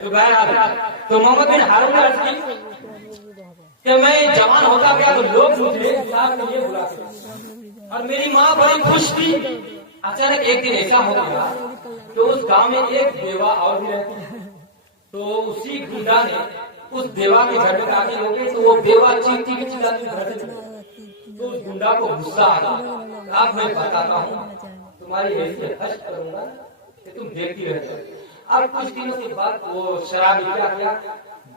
तो मोहम्मद बिन हारून ने अर्ज की कि मैं जवान होता गया तो लोग मुझे साथ के लिए बुलाते और मेरी माँ बड़ी खुश थी। अचानक एक दिन ऐसा हो गया कि उस गांव में एक बेवा और भी रहती है। तो उसी गुंडा ने उस बेवा के घर में आके लोगे तो वो बेवा चीखती की चिल्लाती घर से तो उस गुंडा को गुस्सा आ गया। अब मैं बताता हूँ तुम्हारी ऐसी हस्त करूंगा कि तुम देखती रहते। अब कुछ दिनों के बाद वो शराब क्या किया,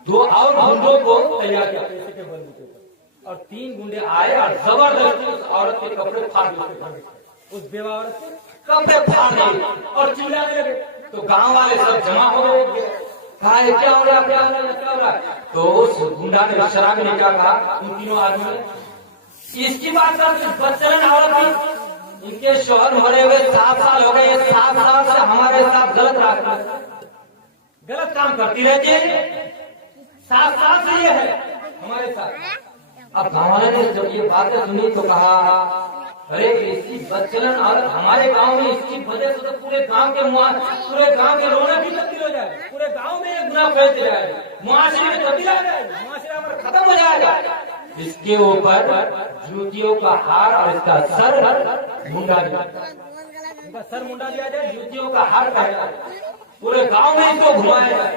दो और गुंडों को तैयार किया पैसे के बंदूकों पर और 3 गुंडे आए और जबरदस्ती उस औरत के कपड़े फाड़ दिए। उस बेवा औरत के कपड़े फाड़ दिए और चिल्लाने लगे। तो गांव वाले सब जमा हो गए, कहा क्या हो रहा है, क्या हो रहा है। तो उस गुंडा ने शराब ने क्या कहा उन तीनों आदमी ने, इसकी बात कर बच्चन औरत थी, इनके शोहर मरे हुए 7 साल हो गए, ये 7 साल से हमारे साथ गलत काम करती रहती है। 7 साल से ये है हमारे साथ। अब गाँव वाले ने जब ये बातें सुनी तो कहा अरे इसकी बदचलन औरत हमारे गांव में, इसकी वजह से तो पूरे गांव के रौनक ही तब्दील हो जाए, पूरे गांव में एक गुनाह फैल जाए, मुआशरे में तब्दील आ जाए, मुआशरा पर खत्म हो जाएगा। इसके ऊपर जूतियों का हार और इसका सर मुंडा दिया जाए, जूतियों का हार पहना, पूरे गांव में इसको घुमाया जाए।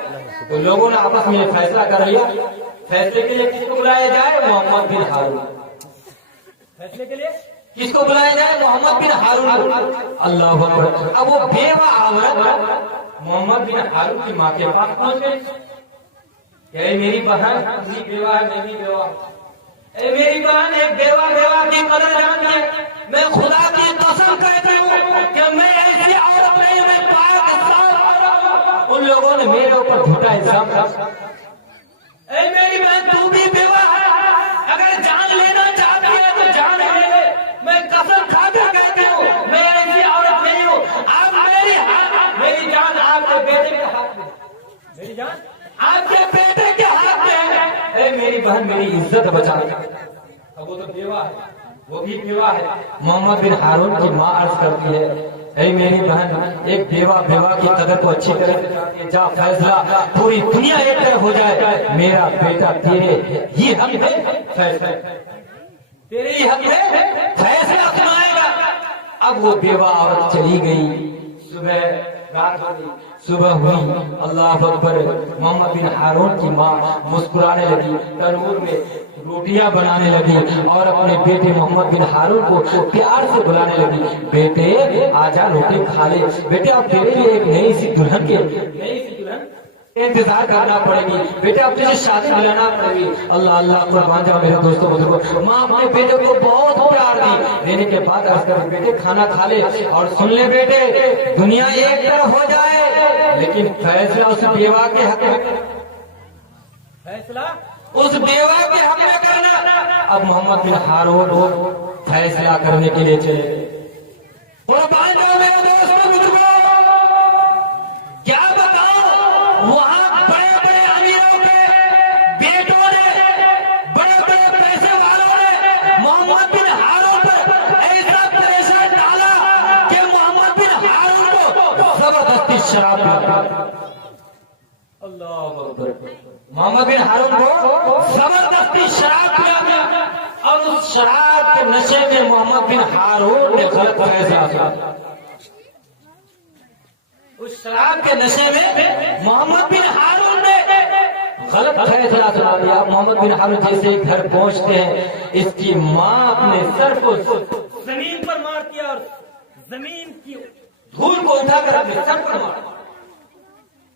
तो लोगों ने आपस में फैसला कर लिया, फैसले के लिए किसको बुलाया जाए, मोहम्मद बिन हारून। फैसले के लिए किसको बुलाया जाए, मोहम्मद बिन हारून। अल्लाह अकबर। अब वो बेवा औरत मोहम्मद बिन हारून की माँ के पास पहुंच गई। मेरी बहन अपनी बेवा है, मेरी बेवा, मेरी बहन एक बेवा की कदर जानती है। मैं खुदा की कसम कहती हूँ कि मैं ऐसी औरत नहीं, मैं पाक। उन लोगों ने मेरे ऊपर झूठा इल्जाम लगाया। मेरी बहन तू भी बेवा है, अगर जान लेना चाहती है तो जान ले। मैं कसम खाकर कहती हूँ मैं ऐसी औरत नहीं हूँ। आप मेरी जान आपके बेटे के हाथ में, मेरी जान आपके बेटे के हाथ में है। मेरी बहन मेरी इज्जत बचा। अब वो तो बेवा है, वो भी बेवा है। मोहम्मद बिन हारून की माँ अर्ज करती है मेरी बहन एक बेवा की कदर को अच्छी तरह से जानती है। जा फैसला पूरी दुनिया एक तरह हो जाए, मेरा बेटा तेरे ही हक है, फैसला तेरे ही हक है, फैसला सुनाएगा। अब वो बेवा औरत चली गई। सुबह हुई, अल्लाह अकबर। मोहम्मद बिन हारून की माँ मुस्कुराने लगी, तंदूर में रोटियां बनाने लगी और अपने बेटे मोहम्मद बिन हारून को प्यार से बुलाने लगी। बेटे आजा रोटी खा ले। बेटे अब तेरे लिए एक नई सी दुल्हन इंतजार करना पड़ेगी। बेटे अब तुझे शादी दिलाना पड़ेगी। अल्लाह अल्लाह कुर्बान जाओ मेरे दोस्तों बुजुर्गों। माँ अपने बेटे को बहुत प्यार दी। देने के बाद अर्ज कर बेटे खाना खा ले और सुन ले बेटे, दुनिया एक तरफ हो जाए लेकिन फैसला उस बेवा के हक में, फैसला उस बेवा के हक में करना। अब मोहम्मद बिन हारून फैसला करने के लिए चले। कुर्बान जाओ मेरे दोस्तों बुजुर्गों, क्या बताओ वहां बड़े बड़े अमीरों के बेटों ने, बड़े बड़े पैसे वालों ने मोहम्मद बिन हारून पर ऐसा प्रेशर डाला कि मोहम्मद बिन हारून को जबरदस्ती शराब पिला। अल्लाह अकबर। मोहम्मद बिन हारून को जबरदस्ती शराब पिला और उस शराब के नशे में मोहम्मद बिन हारून ने गलत फैसला किया। उस शराब के नशे में मोहम्मद बिन हारून ने गलत फैसला सुना दिया। मोहम्मद बिन हारून जैसे घर पहुंचते हैं, इसकी माँ अपने सर को जमीन पर मार दिया और जमीन की धूल को उठाकर अपने सर पर मारा।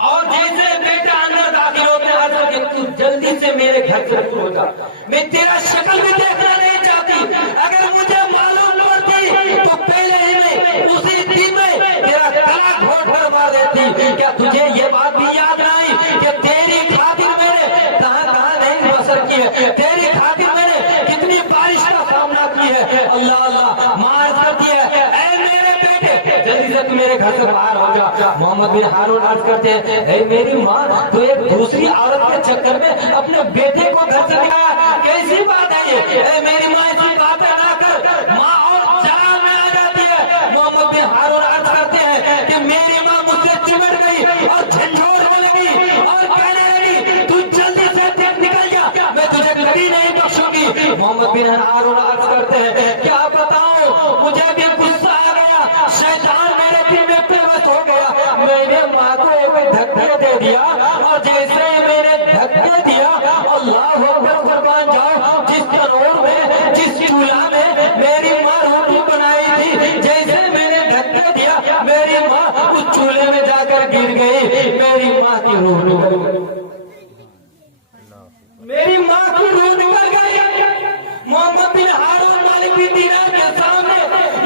और जैसे बेटा अंदर दाखिल होते हैं, तू जल्दी से मेरे घर से दूर हो जा, मैं तेरा शक्ल भी देखना नहीं चाहती। अगर मुझे मालूम पड़ती तो पहले ही मैं उसी दिन में तेरा गला घोट कर मार देती। क्या तुझे ये बात भी याद नहीं कि तेरी खातिर मैंने कहाँ नहीं बसर की है, तेरी खातिर मैंने कितनी बारिश का सामना की है। अल्लाह अल्लाह मार करती है, ऐ मेरे बेटे जल्दी से तू मेरे घर से बाहर हो जा। मोहम्मद बिन हारून अर्ज करते हैं मेरी माँ तो एक दूसरी औरत के चक्कर में अपने बेटे को घर से निकाला, कैसी बात है ये। मेरी माँ ऐसी बातें ना कर, माँ और जला में आ जाती है। मोहम्मद बिन हारून अर्ज करते हैं कि मेरी माँ मुझसे चिमट गई और झंझोड़ने लगी और मोहम्मद बिन हारून अर्ज करते हैं, क्या बताऊं, मुझे भी गुस्सा आ गया, शैतान मेरे दिल में प्रवेश हो गया, मैंने माँ को एक धक्के दे दिया, और जैसे मैंने धक्के दिया, अल्लाह अकबर कुर्बान जाओ, जिस तनूर में, जिस चूल्हा में मेरी माँ रोटी बनाई थी, जैसे मैंने धक्के दिया, मेरी माँ उस चूल्हे में जाकर गिर गई, मेरी माँ की रूह निकल गई, मेरी माँ की रूह निकल गई। मोहम्मद बिन हारून मालिक बिन दीनार के सामने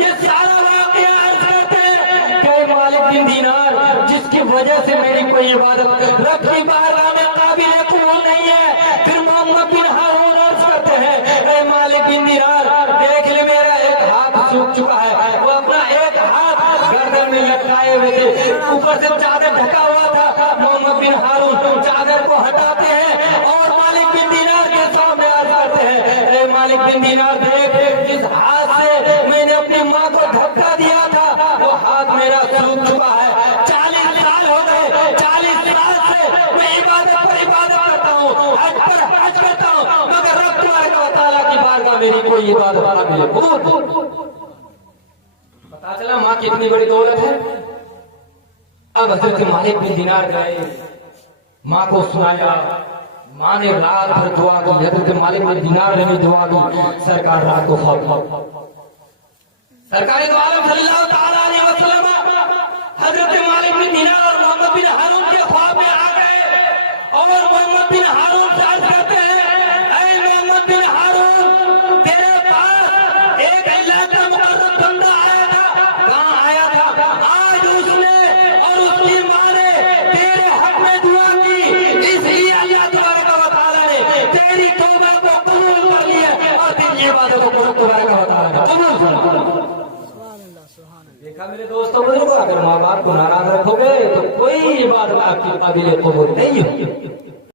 ये सारा वाकया अर्ज करते हैं कि मालिक बिन दीनार, जिसकी वजह से मेरी कोई इबादत रब की बारगाह में काबिल कबूल नहीं है। फिर मोहम्मद बिन हारून अर्ज करते हैं, ऐ मालिक बिन दीनार, देख ले मेरा एक हाथ सूख चुका है। वो अपना एक हाथ गर्दन में लटकाए हुए थे, ऊपर से चादर ढका हुआ था। मोहम्मद बिन हारून चादर को हटाते हैं और मालिक बिन दीनार के सामने अर्ज करते हैं, ऐ मालिक बिन दीनार, देख जिस हाथ से मैंने अपनी माँ को धक्का दिया था, वो हाथ मेरा सूख चुका है। 40 साल हो गए, 40 साल से मैं इबादत पर इबादत करता हूँ, हज पर हज करता हूँ, मगर रब तबारक व तआला की बारगाह मेरी कोई इबादत ना मिले। पता चला माँ की इतनी बड़ी दौलत है। अब हजरत मालिक बिन दीनार गए, माँ को सुनाया, माँ ने रात भर दुआ की, हजरत मालिक बिन दीनार ने भी दुआ की, सरकार रात को ख्वाब, सरकारी दो आलम सल्लल्लाहु तआला अलैहि वसल्लम हजरत मालिक बिन दीनार और मोहम्मद बिन हारून के ख्वाब में आ गए, और मोहम्मद बिन हारून से अर्ज करते हैं, ऐ मोहम्मद बिन हारून, तेरे पास एक अल्लाह का मुकर्रम बंदा आया था। कहाँ आया था? आज उसने और उसकी माँ ने तेरे हक में दुआ की, इसलिए अल्लाह तबारक व तआला ने तेरी तौबा को कबूल कर लिया और तेरी इबादत को तबारक व तआला ने कबूल कर लिया। देखा मेरे दोस्तों बुजुर्गों, अगर माँ बाप को नाराज रखोगे तो कोई इबादत आपकी काबिल कबूल नहीं होगी।